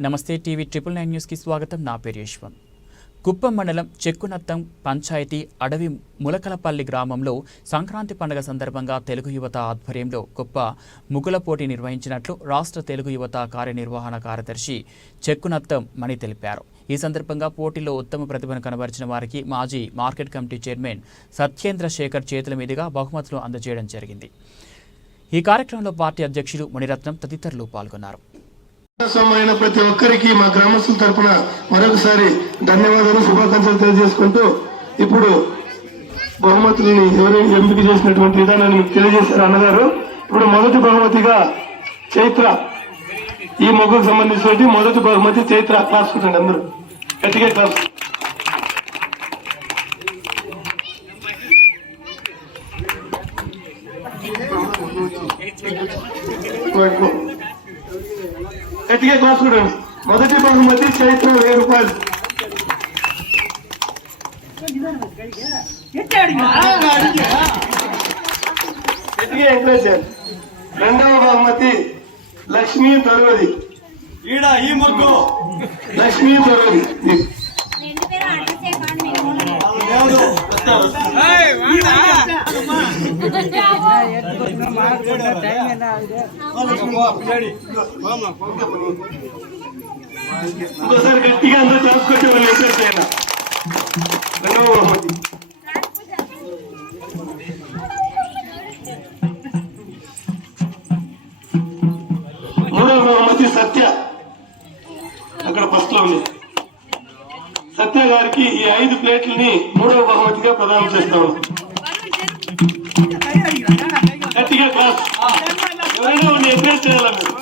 నమస్తే TV triple nine న్యూస్కి స్వాగతం. నా పేరు యశ్వం. కుప్పం మండలం చెక్కునత్తం పంచాయతీ అడవి ములకలపల్లి గ్రామంలో సంక్రాంతి పండుగ సందర్భంగా తెలుగు యువత ఆధ్వర్యంలో గొప్ప ముగ్గుల పోటీ నిర్వహించినట్లు రాష్ట్ర తెలుగు యువత కార్యనిర్వహణ కార్యదర్శి చెక్కునత్తం మణి తెలిపారు. ఈ సందర్భంగా పోటీలో ఉత్తమ ప్రతిభను కనబరిచిన వారికి మాజీ market committee chairman Satyendra Shekhar చేతుల మీదుగా బహుమతులు అందజేయడం జరిగింది. ఈ కార్యక్రమంలో పార్టీ అధ్యక్షులు మణిరత్నం తదితరులు పాల్గొన్నారు. అయిన ప్రతి ఒక్కరికి మా గ్రామస్తుల తరపున మరొకసారి ధన్యవాదాలు శుభాకాంక్షలు తెలియజేసుకుంటూ ఇప్పుడు బహుమతుల్ని ఎవరు ఎంపిక చేసినటువంటి విధానాన్ని మీకు తెలియజేశారు అన్నగారు. ఇప్పుడు మొదటి బహుమతిగా చైత్ర. ఈ మొగ్గుకు సంబంధించినటువంటి మొదటి బహుమతి చైత్ర. క్లాస్ చూడండి అందరూ. గట్టిగా క్లాస్. గట్టిగా క్లాస్ చూడండి మొదటి బహుమతి చైత్ర వెయ్యి రూపాయలు గట్టిగా ఎంకరేజ్ చేయండి రెండవ బహుమతి లక్ష్మీ తొరవది ఈడ ఈ ముగ్గు లక్ష్మీ తొరవది రెండు పేరు అడ్రసే కానీ మేము దేవుడు ఇంకోసారి గట్టిగా అందరూ చేసుకొచ్చి వాళ్ళు ఎంకరేజ్ చేయాలి రెండవ బహుమతి మూడవ బహుమతి సత్య అక్కడ ఫస్ట్ లో ఉంది సత్య గారికి ఈ ఐదు ప్లేట్లని మూడవ బహుమతిగా ప్రదానం చేస్తాము గట్టిగా క్లాస్ ఎవరైనా ఉండి ఎంకరేజ్ చేయాలి మీరు.